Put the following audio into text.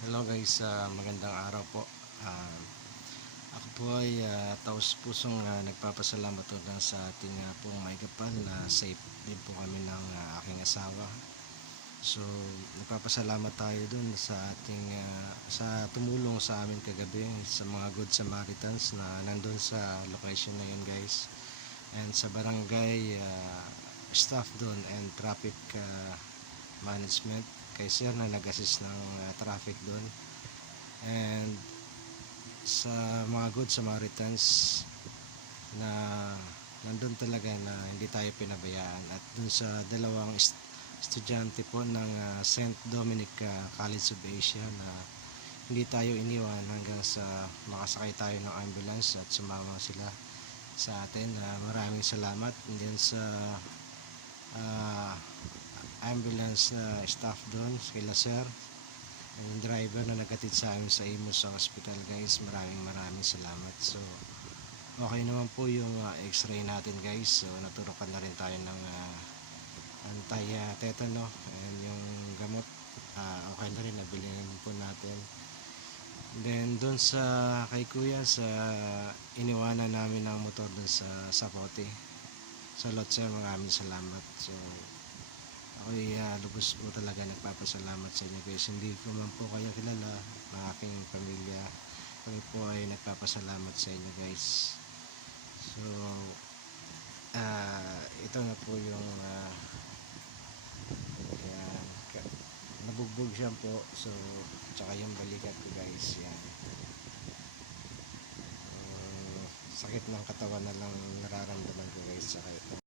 Hello guys, magandang araw po. Ah, Ako po ay taos pusong nagpapasalamat po sa ating pong may kapal na safe din po kami ng aking asawa. So, nagpapasalamat tayo dun sa ating sa tumulong sa amin kagabi sa mga Good Samaritans na nandun sa location na yun guys. And sa barangay staff dun and traffic management kay sir na nag-assist ng traffic doon, and sa mga Good Samaritans na nandun talaga na hindi tayo pinabayaan, at dun sa dalawang estudyante po ng St. Dominic College of Asia na hindi tayo iniwan hanggang sa makasakay tayo ng ambulance at sumama sila sa atin. Maraming salamat. And then sa ambulance staff doon, kila sir, yung driver na naghatid sa amin sa Imus sa hospital guys, maraming salamat. So okay naman po yung x-ray natin guys. So naturukan na rin tayo ng anti-tetano, and yung gamot okay na rin, nabilihin po natin. Then doon sa kay kuya, sa iniwanan namin ng motor doon sa Sapote, sa lot sir, maraming salamat. So ako'y lubos po talaga nagpapasalamat sa inyo guys. Hindi ko man po kayo kilala, ng aking pamilya. Kami po ay nagpapasalamat sa inyo guys. So ito na po yung yan, nabugbog siya po. So tsaka yung balikat ko guys, yan. Sakit ng katawan na lang nararamdaman ko guys, tsaka ito.